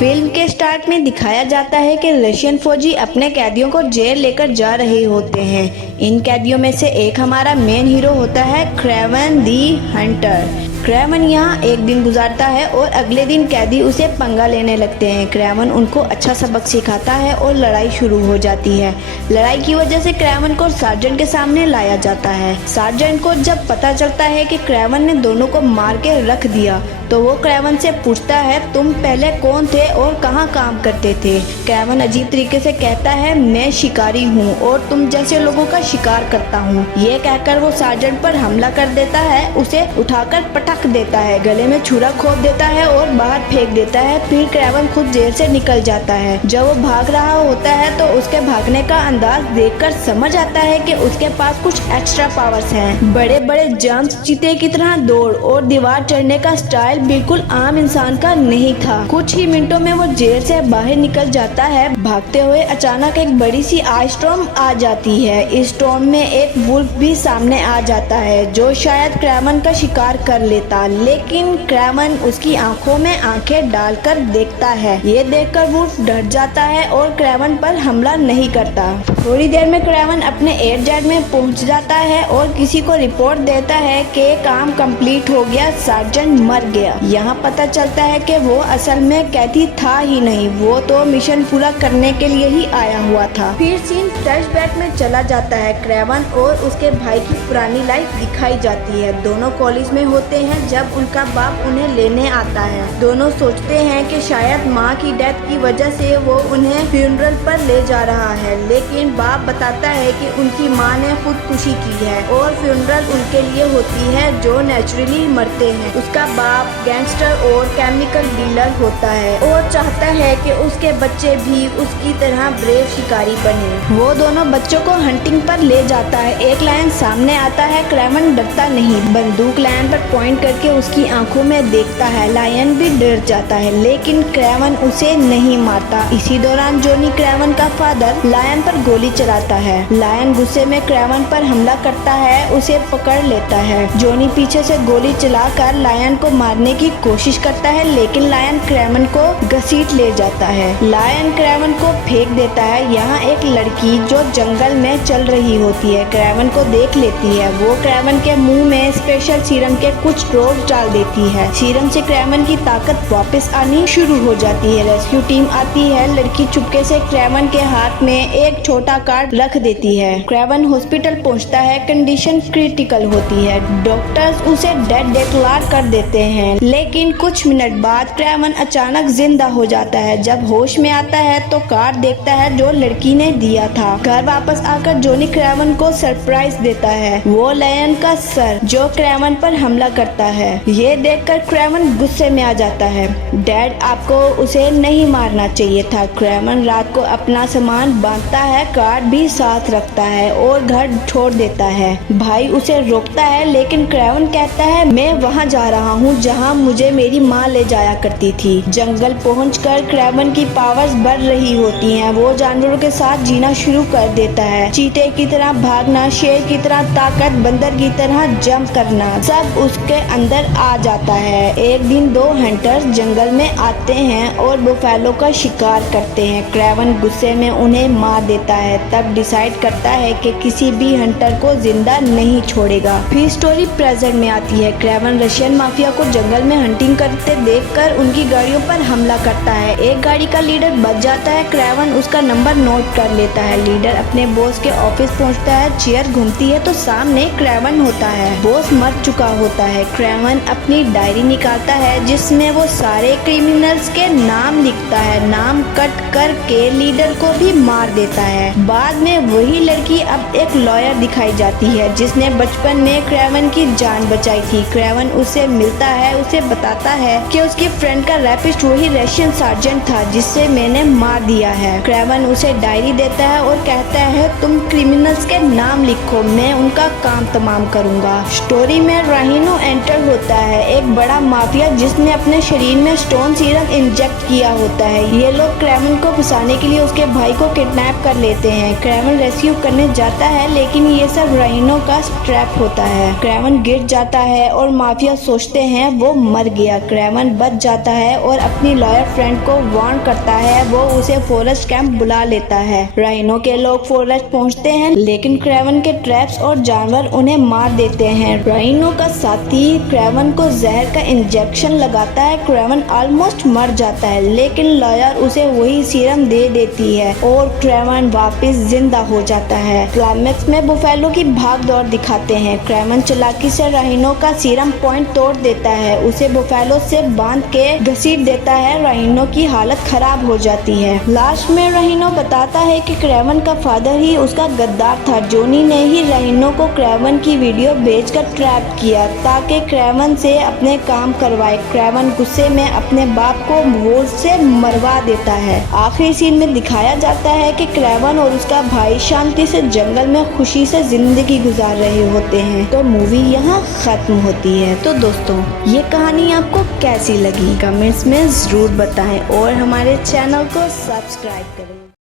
Film के start में दिखाया जाता है कि रशियन फौजी अपने कैदियों को जेल लेकर जा रहे होते हैं। इन कैदियों में से एक हमारा मेन हीरो होता है क्रेवन दी हंटर। क्रेवन यहाँ एक दिन गुजारता है और अगले दिन कैदी उसे पंगा लेने लगते हैं। क्रेवन उनको अच्छा सबक सिखाता है और लड़ाई शुरू हो जाती है। लड़ाई की वजह से क्रेवन को सार्जेंट के सामने लाया जाता है। सार्जेंट को जब पता चलता है कि क्रेवन ने दोनों को मार के रख दिया तो वो क्रेवन से पूछता है, तुम पहले कौन थे और कहाँ काम करते थे? क्रेवन अजीब तरीके से कहता है, मैं शिकारी हूँ और तुम जैसे लोगों का शिकार करता हूँ। ये कहकर वो सार्जेंट पर हमला कर देता है, उसे उठाकर पटक देता है, गले में छुरा खोप देता है और बाहर फेंक देता है। फिर क्रेवन खुद जेल से निकल जाता है। जब वो भाग रहा होता है तो उसके भागने का अंदाज देखकर समझ आता है कि उसके पास कुछ एक्स्ट्रा पावर्स हैं। बड़े बड़े जंप्स, चीते की तरह दौड़ और दीवार चढ़ने का स्टाइल बिल्कुल आम इंसान का नहीं था। कुछ ही मिनटों में वो जेल से बाहर निकल जाता है। भागते हुए अचानक एक बड़ी सी आइस स्टॉर्म आ जाती है। इस स्टॉर्म में एक वुल्फ भी सामने आ जाता है जो शायद क्रेवन का शिकार कर लेता, लेकिन क्रेवन उसकी आंखों में आंखें डालकर देखता है। ये देखकर वुल्फ डर जाता है और क्रेवन पर हमला नहीं करता। थोड़ी देर में क्रेवन अपने एयर जेट में पहुंच जाता है और किसी को रिपोर्ट देता है कि काम कंप्लीट हो गया, सार्जेंट मर गया। यहाँ पता चलता है कि वो असल में कैदी था ही नहीं, वो तो मिशन पूरा करने के लिए ही आया हुआ था। फिर सीन फ्लैशबैक में चला जाता है। क्रेवन और उसके भाई की पुरानी लाइफ दिखाई जाती है। दोनों कॉलेज में होते हैं जब उनका बाप उन्हें लेने आता है। दोनों सोचते हैं कि शायद माँ की डेथ की वजह से वो उन्हें फ्यूनरल पर ले जा रहा है, लेकिन बाप बताता है कि उनकी माँ ने खुदकुशी की है और फ्यूनरल उनके लिए होती है जो नेचुरली मरते हैं। उसका बाप गैंगस्टर और केमिकल डीलर होता है और चाहता है कि उसके बच्चे भी उसकी तरह ब्रेव शिकारी बने। वो दोनों बच्चों को हंटिंग पर ले जाता है। एक लायन सामने आता है। क्रेवन डरता नहीं, बंदूक लायन पर पॉइंट करके उसकी आंखों में देखता है। लायन भी डर जाता है, लेकिन क्रेवन उसे नहीं मारता। इसी दौरान जोनी, क्रेवन का फादर, लायन पर गोली चलाता है। लायन गुस्से में क्रेवन पर हमला करता है, उसे पकड़ लेता है। जोनी पीछे से गोली चलाकर लायन को मारने की कोशिश करता है, लेकिन लायन क्रेवन को घसीट ले जाता है। लायन क्रेवन को फेंक देता है। यहाँ एक लड़की जो जंगल में चल रही होती है क्रेवन को देख लेती है। वो क्रेवन के मुंह में स्पेशल सीरम के कुछ ड्रॉप्स डाल देती है। सीरम से क्रेवन की ताकत वापस आनी शुरू हो जाती है। रेस्क्यू टीम आती है। लड़की चुपके से क्रेवन के हाथ में एक छोटा कार्ड रख देती है। क्रेवन हॉस्पिटल पहुंचता है। कंडीशन क्रिटिकल होती है। डॉक्टर्स उसे डेड डिक्लेयर कर देते हैं, लेकिन कुछ मिनट बाद क्रेवन अचानक जिंदा हो जाता है। जब होश में आता है तो कार्ड देखता है जो लड़की ने दिया था। घर वापस आकर जोनी क्रेवन को सरप्राइज देता है। वो लायन का सर जो क्रेवन पर हमला करता है। ये देखकर क्रेवन गुस्से में आ जाता है। डैड, आपको उसे नहीं मारना चाहिए था। क्रेवन रात को अपना सामान बांधता है, कार्ड भी साथ रखता है और घर छोड़ देता है। भाई उसे रोकता है, लेकिन क्रेवन कहता है, मैं वहाँ जा रहा हूँ जहाँ मुझे मेरी माँ ले जाया करती थी। जंगल पहुंचकर क्रेवन की पावर्स बढ़ रही होती हैं। वो जानवरों के साथ जीना शुरू कर देता है। चीते की तरह भागना, शेर की तरह ताकत, बंदर की तरह जंप करना, सब उसके अंदर आ जाता है। एक दिन दो हंटर्स जंगल में आते हैं और बुफेलो का शिकार करते हैं। क्रेवन गुस्से में उन्हें मार देता है, तब डिसाइड करता है कि किसी भी हंटर को जिंदा नहीं छोड़ेगा। फिर स्टोरी प्रेजेंट में आती है। क्रेवन रशियन माफिया को जंगल में हंटिंग करते देखकर उनकी गाड़ियों पर हमला करता है। एक गाड़ी का लीडर बच जाता है। क्रेवन उसका नंबर नोट कर लेता है। लीडर अपने बॉस के ऑफिस पहुंचता है। चेयर घूमती है तो सामने क्रेवन होता है। बॉस मर चुका होता है। क्रेवन अपनी डायरी निकालता है जिसमें वो सारे क्रिमिनल्स के नाम लिखता है। नाम कट करके लीडर को भी मार देता है। बाद में वही लड़की अब एक लॉयर दिखाई जाती है जिसने बचपन में क्रेवन की जान बचाई थी। क्रेवन उससे मिलता है, उसे बताता है कि उसकी फ्रेंड का रैपिस्ट वही रशियन सार्जेंट था जिससे मैंने मार दिया है। क्रेवन उसे डायरी देता है और कहता है, तुम क्रिमिनल्स के नाम लिखो, मैं उनका काम तमाम करूंगा। स्टोरी में राहिनो एंटर हंटर होता है, एक बड़ा माफिया जिसने अपने शरीर में स्टोन सीरम इंजेक्ट किया होता है। ये लोग क्रेवन को फंसाने के लिए उसके भाई को किडनैप कर लेते हैं। क्रेवन रेस्क्यू करने जाता है लेकिन ये सब राइनो का ट्रैप होता है। क्रेवन गिर जाता है और माफिया सोचते हैं वो मर गया। क्रेवन बच जाता है और अपनी लॉयर फ्रेंड को वार्न करता है। वो उसे फॉरेस्ट कैंप बुला लेता है। राइनो के लोग फॉरेस्ट पहुंचते हैं लेकिन क्रेवन के ट्रैप्स और जानवर उन्हें मार देते हैं। राइनो का साथी क्रेवन को जहर का इंजेक्शन लगाता है। क्रेवन ऑलमोस्ट मर जाता है लेकिन लॉयर उसे वही सीरम दे देती है और क्रेवन वापस जिंदा हो जाता है। क्लाइमेक्स में बुफेलो की भाग दौड़ दिखाते हैं। क्रेवन चालाकी से राइनो का सीरम पॉइंट तोड़ देता है, उसे बुफेलो से बांध के घसीट देता है। राइनो की हालत खराब हो जाती है। लास्ट में राइनो बताता है कि क्रेवन का फादर ही उसका गद्दार था। जोनी ने ही राइनो को क्रेवन की वीडियो भेजकर ट्रैप किया ताकि क्रेवन से अपने काम करवाए। क्रेवन गुस्से में अपने बाप को वोट से मरवा देता है। आखिरी सीन में दिखाया जाता है कि क्रेवन और उसका भाई शांति से जंगल में खुशी से जिंदगी गुजार रहे होते हैं। तो मूवी यहाँ खत्म होती है। तो दोस्तों, ये कहानी आपको कैसी लगी कमेंट्स में जरूर बताएं और हमारे चैनल को सब्सक्राइब करें।